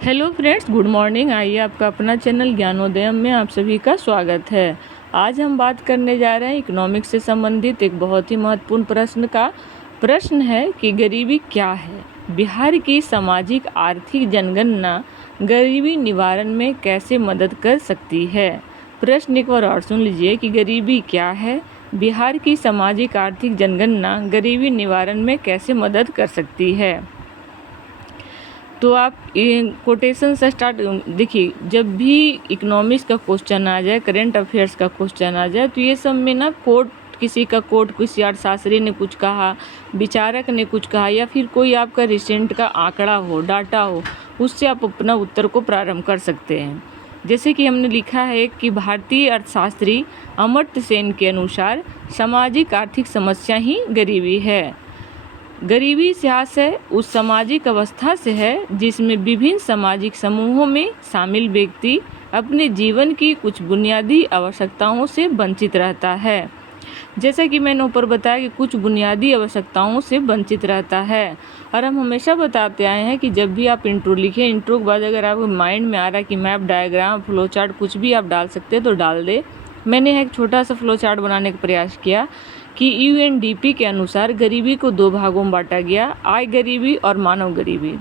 Hello friends, good morning. आइए आपका अपना चैनल ज्ञानोदयम में आप सभी का स्वागत है। आज हम बात करने जा रहे हैं इकोनॉमिक्स से संबंधित एक बहुत ही महत्वपूर्ण प्रश्न का। प्रश्न है कि गरीबी क्या है? बिहार की सामाजिक आर्थिक जनगणना गरीबी निवारण में कैसे मदद कर सकती है? प्रश्न एक बार और सुन लीजिए कि गरीबी क्या है? बिहार की सामाजिक आर्थिक जनगणना गरीबी निवारण में कैसे मदद कर सकती है? तो आप कोटेशन से स्टार्ट देखिए, जब भी इकोनॉमिक्स का क्वेश्चन आ जाए, करंट अफेयर्स का क्वेश्चन आ जाए, तो ये सब में ना कोट किसी अर्थशास्त्री ने कुछ कहा, विचारक ने कुछ कहा, या फिर कोई आपका रिसेंट का आंकड़ा हो, डाटा हो, उससे आप अपना उत्तर को प्रारंभ कर सकते हैं। जैसे कि हमने लिखा है कि भारतीय अर्थशास्त्री अमर्त्य सेन के अनुसार सामाजिक आर्थिक समस्या ही गरीबी है। गरीबी इतिहास है उस सामाजिक अवस्था से है जिसमें विभिन्न सामाजिक समूहों में शामिल व्यक्ति अपने जीवन की कुछ बुनियादी आवश्यकताओं से वंचित रहता है। जैसा कि मैंने ऊपर बताया कि कुछ बुनियादी आवश्यकताओं से वंचित रहता है। और हम हमेशा बताते आए हैं कि जब भी आप इंट्रो लिखें, इंट्रो के बाद अगर आपको माइंड में आ रहा है कि मैप, डायग्राम, फ्लो चार्ट कुछ भी आप डाल सकते हैं तो डाल दे। मैंने एक छोटा सा फ्लो चार्ट बनाने का प्रयास किया कि यूएनडीपी के अनुसार गरीबी को 2 भागों में बांटा गया, आय गरीबी और मानव गरीबी।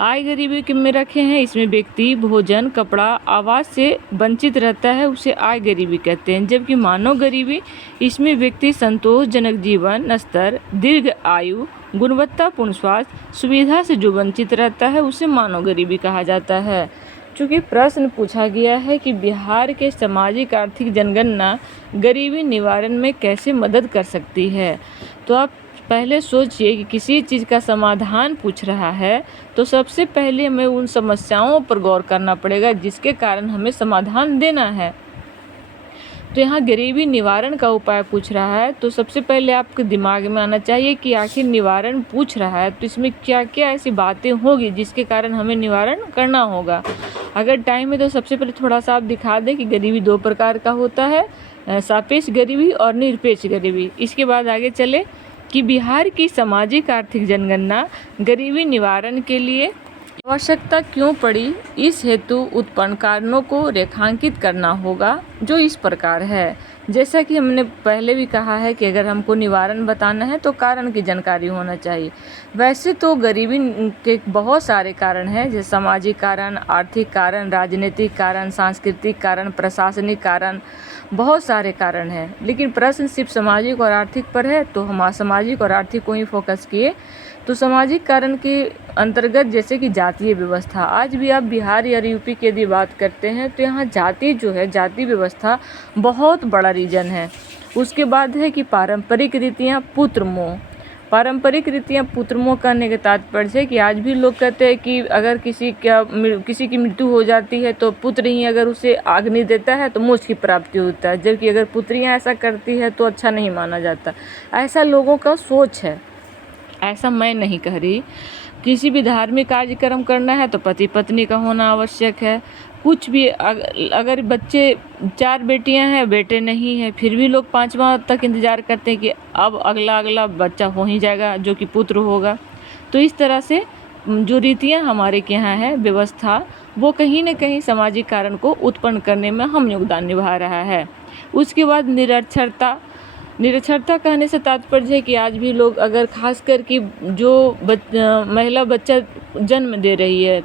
आय गरीबी के में रखे हैं, इसमें व्यक्ति भोजन, कपड़ा, आवास से वंचित रहता है, उसे आय गरीबी कहते हैं। जबकि मानव गरीबी, इसमें व्यक्ति संतोषजनक जीवन स्तर, दीर्घ आयु, गुणवत्तापूर्ण स्वास्थ्य सुविधा से जो वंचित रहता है उसे मानव गरीबी कहा जाता है। चूँकि प्रश्न पूछा गया है कि बिहार के सामाजिक आर्थिक जनगणना गरीबी निवारण में कैसे मदद कर सकती है, तो आप पहले सोचिए कि किसी चीज़ का समाधान पूछ रहा है तो सबसे पहले हमें उन समस्याओं पर गौर करना पड़ेगा जिसके कारण हमें समाधान देना है। तो यहाँ गरीबी निवारण का उपाय पूछ रहा है, तो सबसे पहले आपके दिमाग में आना चाहिए कि आखिर निवारण पूछ रहा है तो इसमें क्या क्या ऐसी बातें होगी जिसके कारण हमें निवारण करना होगा। अगर टाइम है तो सबसे पहले थोड़ा सा आप दिखा दें कि गरीबी 2 प्रकार का होता है, सापेक्ष गरीबी और निरपेक्ष गरीबी। इसके बाद आगे चले कि बिहार की सामाजिक आर्थिक जनगणना गरीबी निवारण के लिए आवश्यकता क्यों पड़ी, इस हेतु उत्पन्न कारणों को रेखांकित करना होगा, जो इस प्रकार है। जैसा कि हमने पहले भी कहा है कि अगर हमको निवारण बताना है तो कारण की जानकारी होना चाहिए। वैसे तो गरीबी के बहुत सारे कारण हैं, जैसे सामाजिक कारण, आर्थिक कारण, राजनीतिक कारण, सांस्कृतिक कारण, प्रशासनिक कारण, बहुत सारे कारण हैं। लेकिन प्रश्न सिर्फ सामाजिक और आर्थिक पर है तो हम सामाजिक और आर्थिक को ही फोकस किए। तो सामाजिक कारण के अंतर्गत जैसे कि जातीय व्यवस्था, आज भी आप बिहार या यूपी की यदि बात करते हैं तो यहाँ जाति जो है, जाति व्यवस्था बहुत बड़ा रीजन है। उसके बाद है कि पारंपरिक रीतियाँ, पुत्र मोह। पारंपरिक रीतियाँ, पुत्र मोह कहने के तात्पर्य से कि आज भी लोग कहते हैं कि अगर किसी की मृत्यु हो जाती है तो पुत्र ही अगर उसे अग्नि देता है तो मोक्ष की प्राप्ति होता है, जबकि अगर पुत्रियाँ ऐसा करती है तो अच्छा नहीं माना जाता। ऐसा लोगों का सोच है, ऐसा मैं नहीं कह रही। किसी भी धार्मिक कार्यक्रम करना है तो पति पत्नी का होना आवश्यक है। कुछ भी अगर बच्चे 4 बेटियां हैं, बेटे नहीं हैं, फिर भी लोग 5वां तक इंतज़ार करते हैं कि अब अगला बच्चा हो ही जाएगा जो कि पुत्र होगा। तो इस तरह से जो रीतियां हमारे के यहाँ है, व्यवस्था, वो कहीं न कहीं सामाजिक कारण को उत्पन्न करने में हम योगदान निभा रहा है। उसके बाद निरक्षरता। निरक्षरता कहने से तात्पर्य है कि आज भी लोग, अगर खासकर कि जो महिला बच्चा जन्म दे रही है,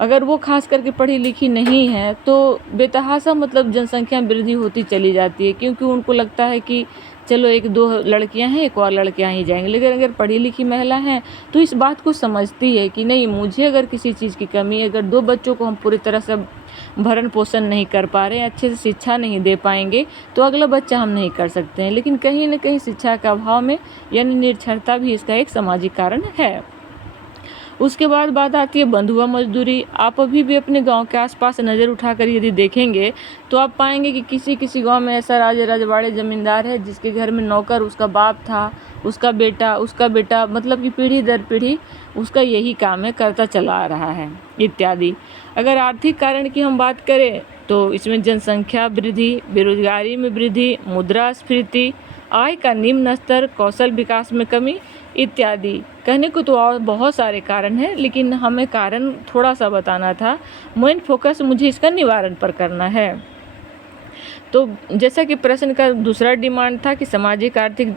अगर वो खास करके पढ़ी लिखी नहीं है तो बेतहाशा मतलब जनसंख्या वृद्धि होती चली जाती है, क्योंकि उनको लगता है कि चलो 1-2 लड़कियां हैं, एक और लड़कियां ही जाएंगी। लेकिन अगर पढ़ी लिखी महिला हैं तो इस बात को समझती है कि नहीं, मुझे अगर किसी चीज़ की कमी है, अगर 2 बच्चों को हम पूरी तरह से भरण पोषण नहीं कर पा रहे हैं, अच्छे से शिक्षा नहीं दे पाएंगे तो अगला बच्चा हम नहीं कर सकते हैं। लेकिन कहीं न कहीं शिक्षा के अभाव में यानी निरक्षरता भी इसका एक सामाजिक कारण है। उसके बाद बात आती है बंधुआ मजदूरी। आप अभी भी अपने गांव के आसपास नज़र उठाकर यदि देखेंगे तो आप पाएंगे कि किसी गांव में ऐसा रजवाड़े ज़मींदार है जिसके घर में नौकर उसका बाप था, उसका बेटा, मतलब कि पीढ़ी दर पीढ़ी उसका यही काम है, करता चला आ रहा है इत्यादि। अगर आर्थिक कारण की हम बात करें तो इसमें जनसंख्या वृद्धि, बेरोजगारी में वृद्धि, मुद्रास्फीति, आय का निम्न स्तर, कौशल विकास में कमी इत्यादि कहने को तो और बहुत सारे कारण हैं, लेकिन हमें कारण थोड़ा सा बताना था। मेन फोकस मुझे इसका निवारण पर करना है। तो जैसा कि प्रश्न का दूसरा डिमांड था कि सामाजिक आर्थिक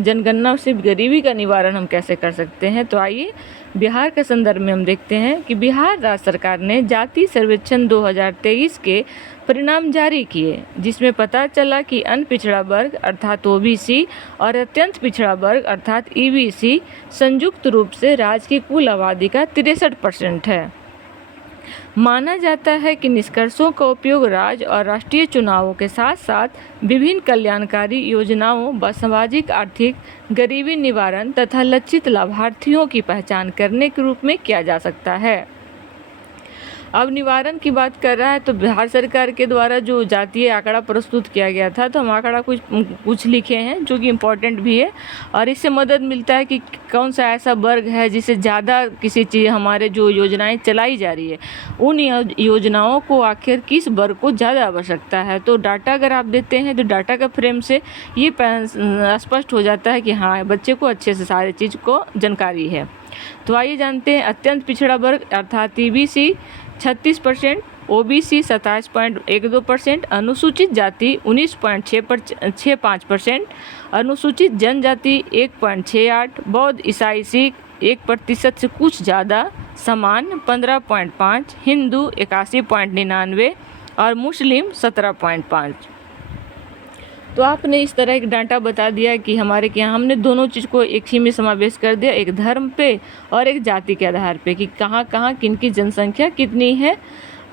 जनगणना से गरीबी का निवारण हम कैसे कर सकते हैं, तो आइए बिहार के संदर्भ में हम देखते हैं कि बिहार राज्य सरकार ने जाति सर्वेक्षण 2023 के परिणाम जारी किए, जिसमें पता चला कि अनपिछड़ा वर्ग अर्थात ओबीसी और अत्यंत पिछड़ा वर्ग अर्थात ईबीसी संयुक्त रूप से राज्य की कुल आबादी का 63% है। माना जाता है कि निष्कर्षों का उपयोग राज्य और राष्ट्रीय चुनावों के साथ साथ विभिन्न कल्याणकारी योजनाओं व सामाजिक आर्थिक गरीबी निवारण तथा लक्षित लाभार्थियों की पहचान करने के रूप में किया जा सकता है। अब निवारण की बात कर रहा है तो बिहार सरकार के द्वारा जो जातीय आंकड़ा प्रस्तुत किया गया था, तो हम आंकड़ा कुछ लिखे हैं जो कि इम्पोर्टेंट भी है, और इससे मदद मिलता है कि कौन सा ऐसा वर्ग है जिसे ज़्यादा किसी चीज़ हमारे जो योजनाएं चलाई जा रही है उन योजनाओं को आखिर किस वर्ग को ज़्यादा आवश्यकता है। तो डाटा अगर आप देते हैं तो डाटा का फ्रेम से ये स्पष्ट हो जाता है कि हाँ, बच्चे को अच्छे से सारी चीज़ को जानकारी है। तो आइए जानते हैं अत्यंत पिछड़ा वर्ग अर्थात ईबीसी 36%, ओबीसी 27.12%, अनुसूचित जाति 19.65%, अनुसूचित जनजाति 1.68, बौद्ध ईसाई सिख 1% से कुछ ज़्यादा, समान 15.5, हिंदू 81.99 और मुस्लिम 17.5। तो आपने इस तरह एक डाटा बता दिया कि हमारे यहाँ हमने दोनों चीज़ को एक ही में समावेश कर दिया, एक धर्म पे और एक जाति के आधार पे कि कहाँ कहाँ किन की जनसंख्या कितनी है।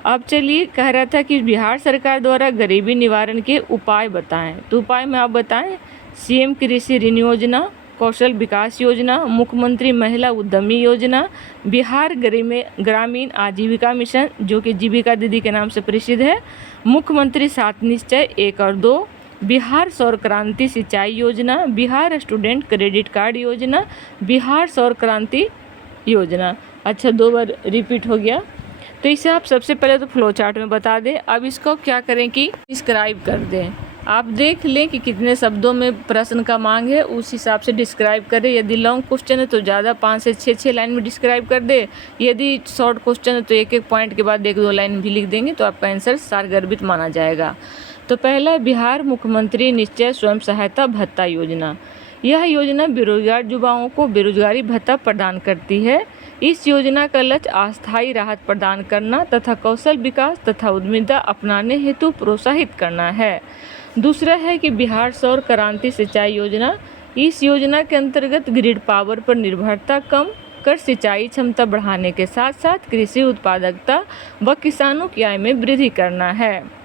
अब चलिए, कह रहा था कि बिहार सरकार द्वारा गरीबी निवारण के उपाय बताएं, तो उपाय में आप बताएं सीएम कृषि ऋण योजना, कौशल विकास योजना, मुख्यमंत्री महिला उद्यमी योजना, बिहार ग्रामीण आजीविका मिशन जो कि जीविका दीदी के नाम से प्रसिद्ध है, मुख्यमंत्री 7 निश्चय 1 और 2, बिहार सौर क्रांति सिंचाई योजना, बिहार स्टूडेंट क्रेडिट कार्ड योजना, बिहार सौर क्रांति योजना। अच्छा, 2 बार रिपीट हो गया। तो इसे आप सबसे पहले तो फ्लो चार्ट में बता दें। अब इसको क्या करें कि डिस्क्राइब कर दें। आप देख लें कि कितने शब्दों में प्रश्न का मांग है, उस हिसाब से डिस्क्राइब करें। यदि लॉन्ग क्वेश्चन है तो ज़्यादा 5 से 6 लाइन में डिस्क्राइब कर दे। यदि शॉर्ट क्वेश्चन है तो एक पॉइंट के बाद 1-2 लाइन भी लिख देंगे तो आपका आंसर सारगर्भित माना जाएगा। तो पहला, बिहार मुख्यमंत्री निश्चय स्वयं सहायता भत्ता योजना। यह योजना बेरोजगार युवाओं को बेरोजगारी भत्ता प्रदान करती है। इस योजना का लक्ष्य अस्थायी राहत प्रदान करना तथा कौशल विकास तथा उद्यमिता अपनाने हेतु प्रोत्साहित करना है। दूसरा है कि बिहार सौर क्रांति सिंचाई योजना। इस योजना के अंतर्गत ग्रिड पावर पर निर्भरता कम कर सिंचाई क्षमता बढ़ाने के साथ साथ कृषि उत्पादकता व किसानों की आय में वृद्धि करना है।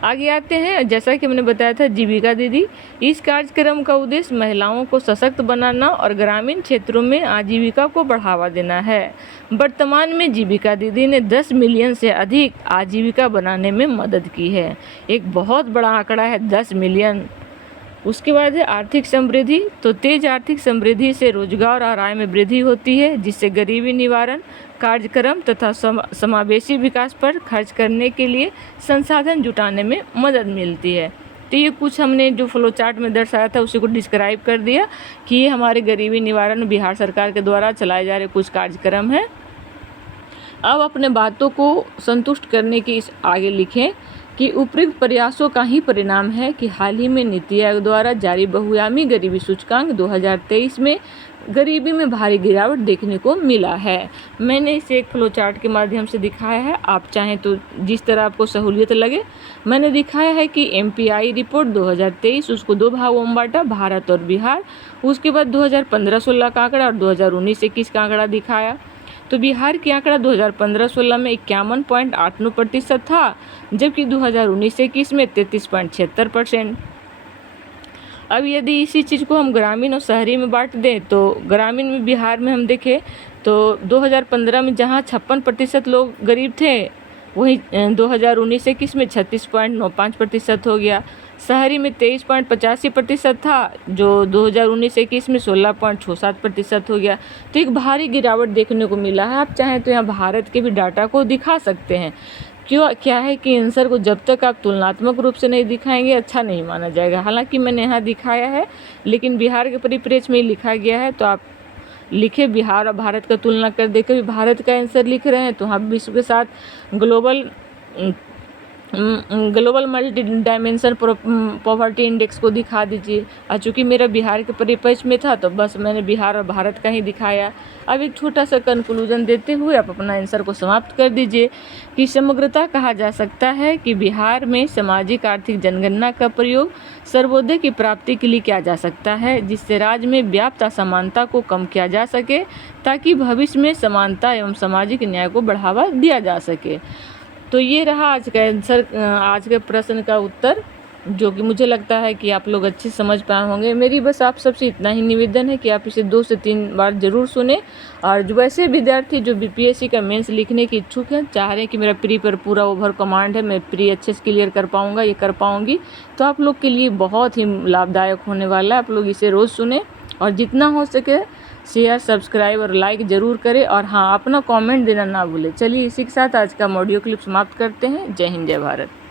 आगे आते हैं, जैसा कि हमने बताया था जीविका दीदी। इस कार्यक्रम का उद्देश्य महिलाओं को सशक्त बनाना और ग्रामीण क्षेत्रों में आजीविका को बढ़ावा देना है। वर्तमान में जीविका दीदी ने 10 मिलियन से अधिक आजीविका बनाने में मदद की है। एक बहुत बड़ा आंकड़ा है 10 मिलियन। उसके बाद है आर्थिक समृद्धि। तो तेज आर्थिक समृद्धि से रोजगार और आय में वृद्धि होती है, जिससे गरीबी निवारण कार्यक्रम तथा समावेशी विकास पर खर्च करने के लिए संसाधन जुटाने में मदद मिलती है। तो ये कुछ हमने जो फ्लो चार्ट में दर्शाया था उसी को डिस्क्राइब कर दिया कि ये हमारे गरीबी निवारण बिहार सरकार के द्वारा चलाए जा रहे कुछ कार्यक्रम हैं। अब अपने बातों को संतुष्ट करने की इस आगे लिखें कि उपयुक्त प्रयासों का ही परिणाम है कि हाल ही में नीति आयोग द्वारा जारी बहुआयामी गरीबी सूचकांक 2023 में गरीबी में भारी गिरावट देखने को मिला है। मैंने इसे एक फ्लो चार्ट के माध्यम से दिखाया है, आप चाहें तो जिस तरह आपको सहूलियत लगे। मैंने दिखाया है कि MPI रिपोर्ट 2023 उसको 2 भागों में बांटा, भारत और बिहार। उसके बाद 2015-16 का आंकड़ा और 2019-21 का आंकड़ा दिखाया। तो बिहार की आंकड़ा 2015-16 में 51.89% था, जबकि 2019-21 में 33.76%। अब यदि इसी चीज़ को हम ग्रामीण और शहरी में बांट दें तो ग्रामीण में बिहार में हम देखें तो 2015 में जहां 56% लोग गरीब थे, वहीं 2019-21 में 36.95% हो गया। शहरी में 23.85% था, जो 2019-21 में 16.67% हो गया। तो एक भारी गिरावट देखने को मिला है। आप चाहें तो यहाँ भारत के भी डाटा को दिखा सकते हैं। क्या है कि आंसर को जब तक आप तुलनात्मक रूप से नहीं दिखाएंगे अच्छा नहीं माना जाएगा। हालांकि मैंने यहाँ दिखाया है, लेकिन बिहार के परिप्रेक्ष्य में लिखा गया है, तो आप लिखे बिहार और भारत का तुलना कर देकर भारत का आंसर लिख रहे हैं, तो हम विश्व के साथ global multi dimension poverty index को दिखा दीजिए। और चूँकि मेरा बिहार के परिप्रेक्ष्य में था तो बस मैंने बिहार और भारत का ही दिखाया। अब एक छोटा सा कंक्लूजन देते हुए आप अपना आंसर को समाप्त कर दीजिए कि समग्रता कहा जा सकता है कि बिहार में सामाजिक आर्थिक जनगणना का प्रयोग सर्वोदय की प्राप्ति के लिए किया जा सकता है, जिससे राज्य में व्याप्त असमानता को कम किया जा सके ताकि भविष्य में समानता एवं सामाजिक न्याय को बढ़ावा दिया जा सके। तो ये रहा आज का आंसर, आज के प्रश्न का उत्तर, जो कि मुझे लगता है कि आप लोग अच्छे समझ पाए होंगे। मेरी बस आप सबसे इतना ही निवेदन है कि आप इसे 2 से 3 बार ज़रूर सुने। और जो ऐसे विद्यार्थी जो बीपीएससी का मेंस लिखने के इच्छुक हैं, चाह रहे हैं कि मेरा प्री पर पूरा ओवर कमांड है, मैं प्री अच्छे से क्लियर कर पाऊँगा, ये कर पाऊँगी, तो आप लोग के लिए बहुत ही लाभदायक होने वाला है। आप लोग इसे रोज़ सुने और जितना हो सके शेयर, सब्सक्राइब और लाइक ज़रूर करें। और हाँ, अपना कमेंट देना ना भूलें। चलिए इसी के साथ आज का ऑडियो क्लिप समाप्त करते हैं। जय हिंद, जय भारत।